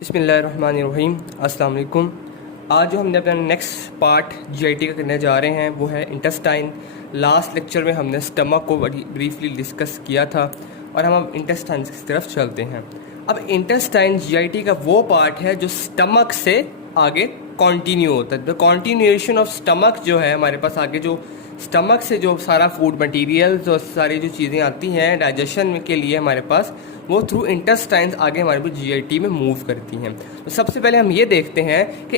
बिस्मिल्लाहिर्रहमानिर्रहीम। अस्सलाम वालेकुम। आज जो हमने अपना नेक्स्ट पार्ट जीआईटी का करने जा रहे हैं वो है इंटेस्टाइन। लास्ट लेक्चर में हमने स्टमक को बड़ी ब्रीफली डिस्कस किया था और हम अब इंटेस्टाइन की तरफ चलते हैं। अब इंटेस्टाइन जीआईटी का वो पार्ट है जो स्टमक से आगे कंटिन्यू होता है। द कंटिन्यूएशन ऑफ स्टमक जो है हमारे पास आगे जो स्टमक से जो सारा फूड मटेरियल्स और सारी जो चीज़ें आती हैं डाइजेशन के लिए हमारे पास वो थ्रू इंटेस्टाइन्स आगे हमारे पास जीआईटी में मूव करती हैं। तो सबसे पहले हम ये देखते हैं कि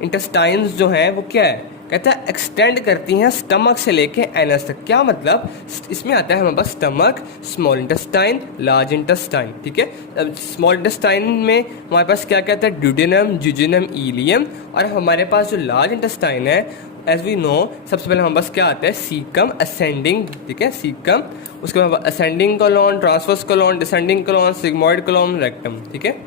इंटेस्टाइन्स जो हैं वो क्या है। कहता है एक्सटेंड करती हैं स्टमक से लेके एनस तक। क्या मतलब, इसमें आता है हमारे पास stomach, small intestine, large intestine. ठीक है, अब स्मॉल इंटेस्टाइन में हमारे पास क्या कहता है, ड्यूडेनम, जिजिनम, इलियम। और हमारे पास जो लार्ज इंटेस्टाइन है एज वी नो, सबसे पहले हमारे पास क्या आता है, सीकम, असेंडिंग। ठीक है, सीकम, उसके बाद ascending colon, transverse colon, descending colon, sigmoid colon, rectum. ठीक है,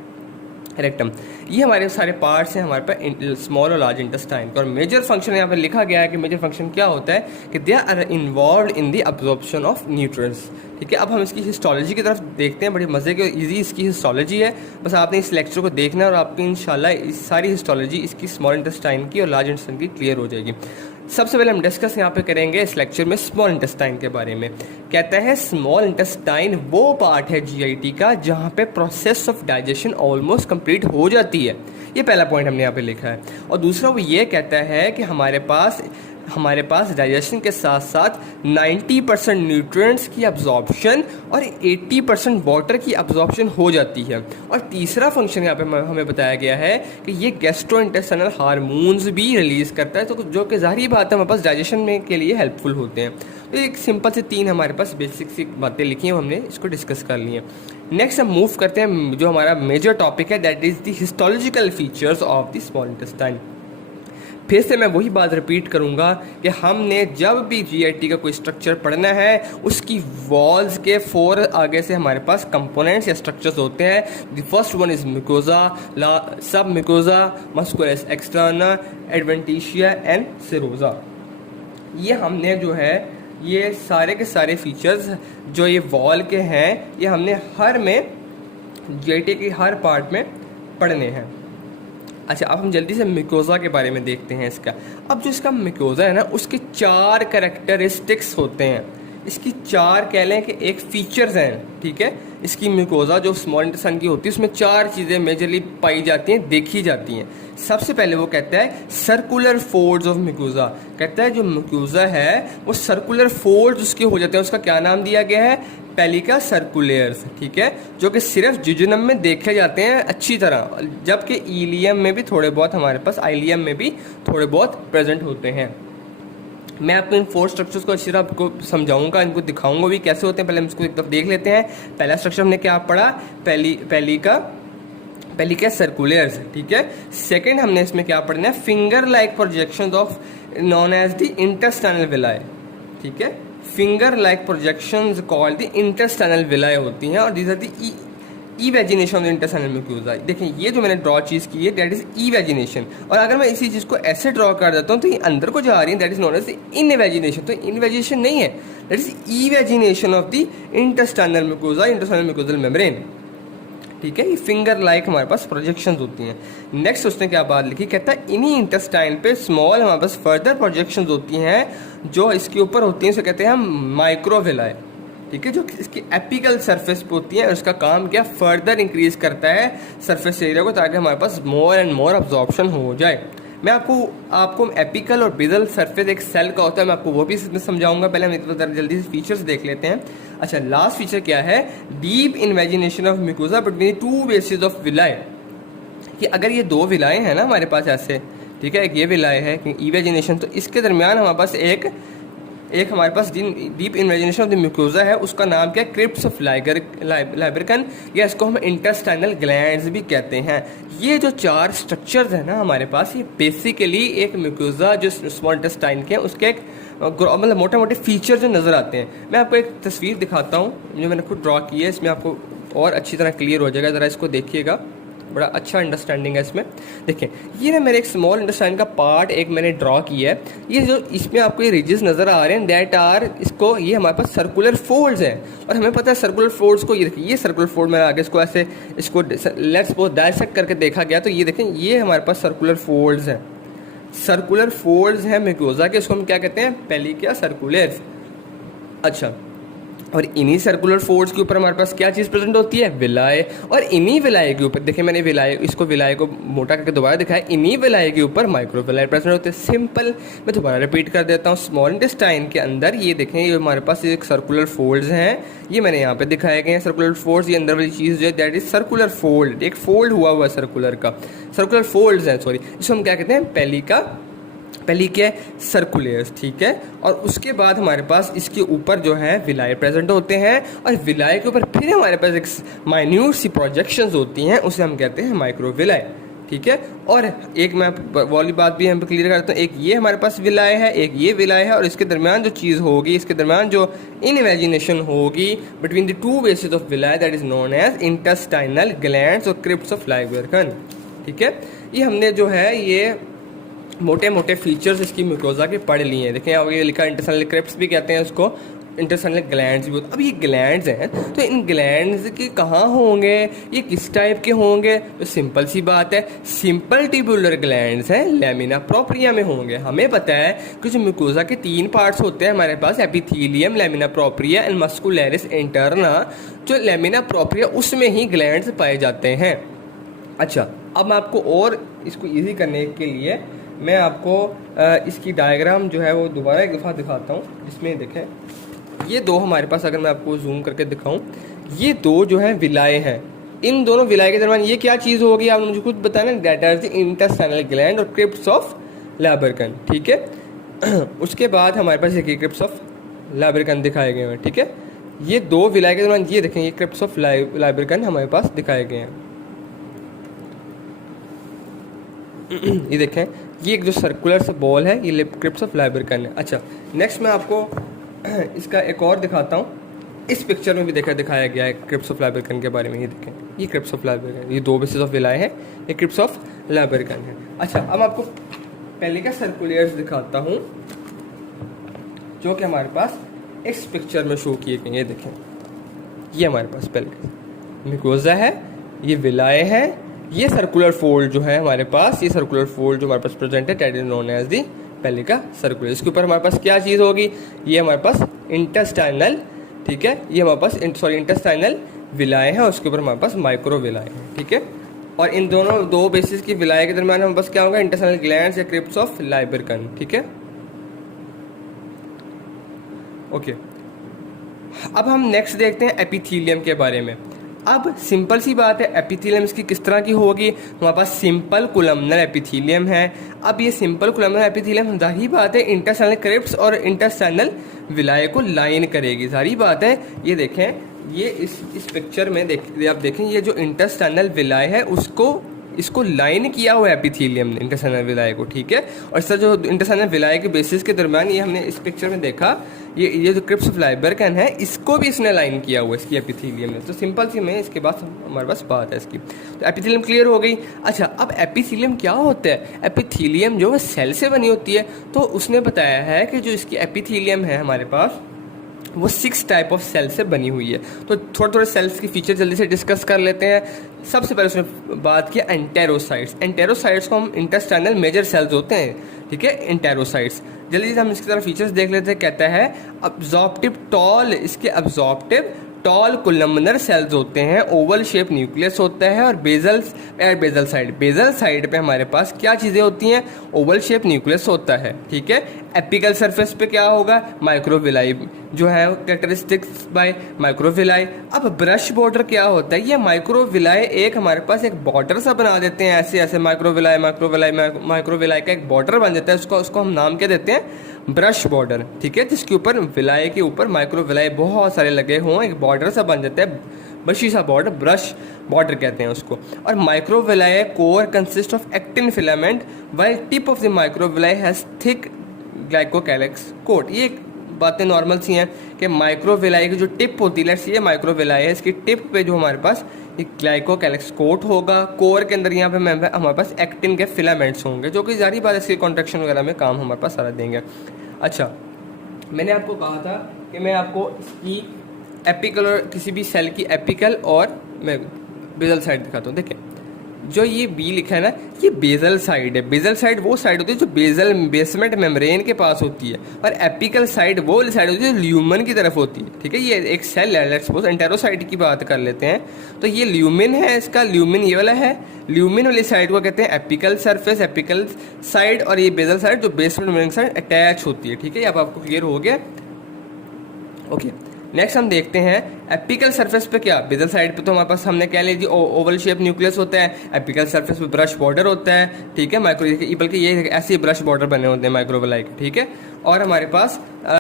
रेक्टम। ये हमारे सारे पार्ट्स हैं हमारे पास स्मॉल और लार्ज इंटेस्टाइन का। और मेजर फंक्शन यहाँ पे लिखा गया है कि मेजर फंक्शन क्या होता है कि they are involve in the absorption of nutrients. ठीक है, अब हम इसकी हिस्टोलॉजी की तरफ देखते हैं। बड़ी मज़े की इजी इसकी हिस्टोलॉजी है, बस आपने इस लेक्चर को देखना है और आपकी इंशाल्लाह इस सारी हिस्टोलॉजी इसकी स्मॉल इंटेस्टाइन की और लार्ज इंटेस्टाइन की क्लियर हो जाएगी। सबसे पहले हम डिस्कस यहाँ पे करेंगे इस लेक्चर में स्मॉल इंटेस्टाइन के बारे में। कहता है स्मॉल इंटेस्टाइन वो पार्ट है जीआईटी का जहाँ पे process of digestion almost complete हो जाती है। ये पहला पॉइंट हमने यहाँ पे लिखा है। और दूसरा वो ये कहता है कि हमारे पास डाइजेशन के साथ साथ 90% न्यूट्रिएंट्स की अब्जॉर्प्शन और 80% वाटर की अब्जॉर्प्शन हो जाती है। और तीसरा फंक्शन यहाँ पे हमें बताया गया है कि ये गैस्ट्रोइंटेस्टाइनल हार्मोन्स भी रिलीज करता है, तो जो कि ज़ाहिर बात है हमारे पास डाइजेशन में के लिए हेल्पफुल होते हैं। तो एक सिंपल से तीन हमारे पास बेसिक सी बातें लिखी हैं, हमने इसको डिस्कस कर ली हैं। नेक्स्ट हम मूव करते हैं जो हमारा मेजर टॉपिक है, that is the histological features of the small intestine. फिर से मैं वही बात रिपीट करूंगा कि हमने जब भी जीआईटी का कोई स्ट्रक्चर पढ़ना है उसकी वॉल्स के 4 आगे से हमारे पास कंपोनेंट्स या स्ट्रक्चर्स होते हैं। The first one is mucosa, submucosa, muscularis externa, adventitia and serosa. ये हमने जो है ये सारे के सारे फीचर्स जो ये वॉल के हैं ये हमने हर में जीआईटी के हर पार्ट में पढ़ने हैं। अच्छा, अब हम जल्दी से मिकोजा के बारे में देखते हैं इसका। अब जो इसका मिकोजा है ना उसके 4 कैरेक्टरिस्टिक्स होते हैं। इसकी 4 कह लें कि एक फीचर्स हैं। ठीक है, इसकी मिकोजा जो स्मॉल इंटेस्टाइन की होती है उसमें 4 चीज़ें मेजरली पाई जाती हैं, देखी जाती हैं। सबसे पहले वो कहता है सर्कुलर फोल्ड्स ऑफ मिकोजा। कहता है जो मिकोजा है वो सर्कुलर फोल्ड्स उसके हो जाते हैं। उसका क्या नाम दिया गया है, पेलिका सर्कुलेयर्स। ठीक है, जो कि सिर्फ जिजुनम में देखे जाते हैं अच्छी तरह, जबकि इलियम में भी थोड़े बहुत हमारे पास, आइलियम में भी थोड़े बहुत प्रेजेंट होते हैं। मैं आपको इन 4 स्ट्रक्चर्स को अच्छी तरह आपको समझाऊंगा, इनको दिखाऊंगा भी कैसे होते हैं। पहले हम इसको एक तरफ देख लेते हैं। पहला स्ट्रक्चर हमने क्या पढ़ा, पेलिका सर्कुलेयर्स। ठीक है, सेकेंड हमने इसमें क्या पढ़ना है, finger like projection of known as the intestinal villi. ठीक है, finger like projections called the intestinal villi होती हैं और these are the evagination of the intestinal mucosa. देखिए ये जो मैंने ड्रॉ चीज़ की है दैट इज इवेजिनेशन, और अगर मैं इसी चीज़ को ऐसे ड्रॉ कर देता हूँ तो ये अंदर को जा रही है, that is known as invagination. तो इनवेजिनेशन नहीं है, that is evagination of the intestinal mucosa, intestinal mucosal membrane. ठीक है, ये फिंगर लाइक हमारे पास प्रोजेक्शंस होती हैं। नेक्स्ट उसने क्या बात लिखी, कहता है इन्हीं इंटेस्टाइन पे स्मॉल हमारे पास फर्दर प्रोजेक्शंस होती हैं जो इसके ऊपर होती हैं, इसे कहते हैं हम माइक्रोविलाय। ठीक है, जो इसकी एपिकल सरफेस पे होती है, उसका काम क्या, फर्दर इंक्रीज करता है सरफेस एरिया को ताकि हमारे पास मोर एंड मोर अब्जॉर्प्शन हो जाए। मैं आपको एपिकल और बेसल सरफेस एक सेल का होता है, मैं आपको वो भी इसमें समझाऊंगा। पहले हम जल्दी से फीचर्स देख लेते हैं। अच्छा, लास्ट फीचर क्या है, deep invagination of mucosa between 2 bases of villi. कि अगर ये 2 विलाएँ हैं ना हमारे पास ऐसे, ठीक है, एक ये विलाय है इवेजिनेशन, तो इसके दरमियान हमारे पास एक हमारे पास deep invagination of the mucosa है, उसका नाम क्या है, क्रिप्स ऑफ लाइब्रिकन, या इसको हम इंटेस्टाइनल ग्लैंड्स भी कहते हैं। ये जो 4 स्ट्रक्चर्स हैं ना हमारे पास, ये बेसिकली एक म्यूकोजा जो स्मॉल इंटेस्टाइन के हैं उसके एक मतलब मोटे मोटे फीचर जो नज़र आते हैं। मैं आपको एक तस्वीर दिखाता हूँ जो मैंने खुद ड्रॉ की है, इसमें आपको और अच्छी तरह क्लियर हो जाएगा। ज़रा इसको देखिएगा। बड़ा अच्छा अंडरस्टैंडिंग है इसमें। देखिए ये ना मेरे एक स्मॉल अंडरस्टैंडिंग का पार्ट एक मैंने ड्रॉ किया है। ये जो इसमें आपको ये रिजेस नज़र आ रहे हैं दैट आर, इसको ये हमारे पास सर्कुलर फोल्ड्स हैं और हमें पता है सर्कुलर फोल्ड्स को, ये देखिए ये सर्कुलर फोल्ड मैंने आगे इसको ऐसे इसको लेट्स सपोज डायसेक्ट करके देखा गया तो ये देखें ये हमारे पास सर्कुलर फोल्ड्स हैं। सर्कुलर फोल्ड्स हैं म्यूकोजा के, इसको हम क्या कहते हैं, पेलिका सर्कुलर। अच्छा, और इन्हीं सर्कुलर फोल्ड्स के ऊपर हमारे पास क्या चीज़ प्रेजेंट होती है, विलाय। और इन्हीं विलाय के ऊपर देखिए मैंने विलाय, इसको विलाय को मोटा करके दोबारा दिखाया, इन्हीं विलाय के ऊपर माइक्रोविलाय प्रेजेंट होते हैं। सिंपल, मैं दोबारा रिपीट कर देता हूँ। स्मॉल इंटेस्टाइन के अंदर ये देखें ये हमारे पास एक सर्कुलर फोल्ड्स हैं, ये मैंने यहाँ पे दिखाए गए हैं सर्कुलर फोल्ड्स। ये अंदर वाली चीज़ जो है दैट इज सर्कुलर फोल्ड, एक फोल्ड हुआ है सर्कुलर का, सर्कुलर फोल्ड्स हैं सॉरी, इसको हम क्या कहते हैं, पेलिका सर्कुलेयर्स। ठीक है, और उसके बाद हमारे पास इसके ऊपर जो है विलाय प्रेजेंट होते हैं और विलाय के ऊपर फिर हमारे पास एक माइन्यूट सी प्रोजेक्शंस होती हैं, उसे हम कहते हैं माइक्रोविलाय। ठीक है, और एक मैं वाली बात भी हम क्लियर करता हूँ, एक ये हमारे पास विलाय है, एक ये विलाय है, और इसके दरमियान जो चीज़ होगी, इसके दरमियान जो इनवेजिनेशन होगी between the two basis of villi that is known as intestinal glands और क्रिप्ट्स ऑफ लाइबर्कन। ठीक है, ये हमने जो है ये मोटे मोटे फीचर्स इसकी म्यूकोजा के पढ़ लिए हैं। देखें अब ये लिखा इंटरस्टाइनल क्रिप्ट्स भी कहते हैं उसको, इंटरस्टाइनल ग्लैंड्स भी होते हैं। अब ये ग्लैंड्स हैं तो इन ग्लैंड्स के कहाँ होंगे, ये किस टाइप के होंगे, तो सिंपल सी बात है, सिंपल ट्यूबुलर ग्लैंड्स हैं, लैमिना प्रोप्रिया में होंगे। हमें पता है कि जो म्यूकोजा के 3 पार्ट्स होते हैं हमारे पास, epithelium, lamina propria and muscularis interna. जो लैमिना प्रोप्रिया उसमें ही ग्लैंड्स पाए जाते हैं। अच्छा, अब मैं आपको और इसको ईजी करने के लिए मैं आपको इसकी डायग्राम जो है वो दोबारा एक दफ़ा दिखाता हूँ, जिसमें देखें ये दो हमारे पास, अगर मैं आपको जूम करके दिखाऊं, ये दो जो है विलाय हैं। इन दोनों विलाय के दरमियान ये क्या चीज़ होगी, आप मुझे खुद बताना, that are the intestinal gland और क्रिप्ट्स ऑफ लाइबर्कन। ठीक है, उसके बाद हमारे पास ये क्रिप्ट्स ऑफ लाइबर्कन दिखाए गए हैं। ठीक है, ये दो विलाय के दरमियान ये देखें ये क्रिप्ट्स ऑफ लाइबर्कन हमारे पास दिखाए गए हैं। ये देखें ये एक जो सर्कुलर सा बॉल है, ये क्रिप्ट्स ऑफ लाइबर्कन है। अच्छा, नेक्स्ट मैं आपको इसका एक और दिखाता हूँ। इस पिक्चर में भी दिखाया गया है क्रिप्ट्स ऑफ लाइबर्कन के बारे में। ये देखें ये क्रिप्ट्स ऑफ लाइबर्कन, ये 2 बेसिस ऑफ विलाय है, ये क्रिप्ट्स ऑफ लाइबर्कन है। अच्छा, अब आपको पेलिका सर्कुलेयर्स दिखाता हूँ जो कि हमारे पास इस पिक्चर में शो किए गए। ये देखें ये हमारे पास पेलिका म्यूकोजा है, ये विलाय है, ये सर्कुलर फोल्ड जो है हमारे पास, ये सर्कुलर फोल्ड जो हमारे पास प्रेजेंट है that is known as the plica circular. इसके ऊपर हमारे पास क्या चीज़ होगी, ये हमारे पास इंटेस्टाइनल, ठीक है, ये हमारे पास इंटेस्टाइनल विलाय है, उसके ऊपर हमारे पास माइक्रो विलाय है। ठीक है, और इन दोनों 2 बेसिस की विलाय के दरमियान हमारे पास क्या होगा, इंटेस्टाइनल ग्लैंड्स या क्रिप्ट्स ऑफ लाइबर्कन। ठीक है, ओके, अब हम नेक्स्ट देखते हैं एपिथीलियम के बारे में। अब सिंपल सी बात है, एपिथेलियम इसकी किस तरह की होगी, हमारे पास सिंपल कोलमनर एपिथेलियम है। अब ये सिंपल कोलमनर एपिथेलियम जाहिर बात है इंटेस्टाइनल क्रिप्ट्स और इंटेस्टाइनल विलाय को लाइन करेगी, सारी बात है। ये देखें ये इस पिक्चर में आप देखें ये जो इंटेस्टाइनल विलाय है इसको लाइन किया हुआ है एपिथेलियम ने इंटेस्टाइनल विलाय को। ठीक है, और इसका जो इंटेस्टाइनल विलाय के बेसिस के दरमियान ये हमने इस पिक्चर में देखा, ये जो क्रिप्ट्स ऑफ लाइबर्कन है इसको भी इसने लाइन किया हुआ है इसकी एपिथेलियम ने। तो सिंपल सी में इसके बाद हमारे पास बात है इसकी, तो एपिथेलियम क्लियर हो गई। अच्छा, अब एपिथेलियम क्या होता है, एपिथेलियम जो है सेल से बनी होती है। तो उसने बताया है कि जो इसकी एपिथेलियम है हमारे पास वो 6 टाइप ऑफ सेल से बनी हुई है। तो थोड़े थोड़े सेल्स की फीचर जल्दी से डिस्कस कर लेते हैं। सबसे पहले उसने बात की एंटेरोसाइट्स। एंटेरोसाइट्स को हम इंटेस्टाइनल मेजर सेल्स होते हैं, ठीक है, एंटेरोसाइट्स। जल्दी से हम इसकी तरह फीचर्स देख लेते हैं। कहता है अब्जॉर्प्टिव टॉल, इसके अब्जॉर्प्टिव टॉल कोलमनर सेल्स होते हैं, ओवल शेप न्यूक्लियस होता है, और बेजल साइड पे हमारे पास क्या चीज़ें होती हैं, ओवल शेप न्यूक्लियस होता है। ठीक है, एपिकल सरफेस पे क्या होगा, माइक्रोविलाई जो है कैरेक्टरिस्टिक्स बाय माइक्रोविलाई। अब ब्रश बॉर्डर क्या होता है, ये माइक्रोविलाई एक हमारे पास एक बॉर्डर सा बना देते हैं, ऐसे ऐसे माइक्रोविलाई का एक बॉर्डर बन जाता है, उसको हम नाम क्या देते हैं, ब्रश बॉर्डर। ठीक है, जिसके ऊपर विलाई के ऊपर माइक्रोविलाई बहुत सारे लगे हों, एक बॉर्डर सा बन जाता है, बशी सा बॉर्डर, ब्रश बॉर्डर कहते हैं उसको। और microvilli core consist of actin filament while tip of the microvilli has thick glycocalyx coat. ये बातें नॉर्मल सी हैं कि माइक्रोविलाई की जो टिप होती है, लेट्स ये माइक्रोविलाई है, इसकी टिप पे जो हमारे पास एक ग्लाइकोकैलिक्स कोट होगा। कोर के अंदर यहाँ पे हमारे पास एक्टिन के फिलामेंट्स होंगे जो कि जारी बात इसकी कॉन्ट्रैक्शन वगैरह में काम हमारे पास सारा देंगे। अच्छा, मैंने आपको कहा था कि मैं आपको इसकी एपिकल और किसी भी सेल की एपिकल और मैं बेजल साइड दिखाता हूँ। देखिए जो ये बी लिखा है ना, ये बेजल साइड है। बेजल साइड वो साइड होती है जो बेसमेंट मेम्ब्रेन के पास होती है, और एपिकल साइड वो वाली साइड होती है जो ल्यूमन की तरफ होती है। ठीक है, ये एक सेल है, लेट्स सपोज एंटेरोसाइट की बात कर लेते हैं। तो ये ल्यूमिन है, इसका ल्यूमिन ये वाला है। ल्यूमिन वाली साइड को कहते हैं एपिकल सरफेस, एपिकल साइड, और ये बेजल साइड जो बेसमेंट मेम्ब्रेन के साथ अटैच होती है। ठीक है, अब आपको क्लियर हो गया। ओके, नेक्स्ट हम देखते हैं एपिकल सरफेस पे क्या। बेजल साइड पे तो हमारे पास हमने क्या ले ली, ओवल शेप न्यूक्लियस होता है। एपिकल सरफेस पे ब्रश बॉर्डर होता है। ठीक है, माइक्रो, बल्कि ये ऐसे ब्रश बॉर्डर बने होते हैं माइक्रोविलाई के। ठीक है, और हमारे पास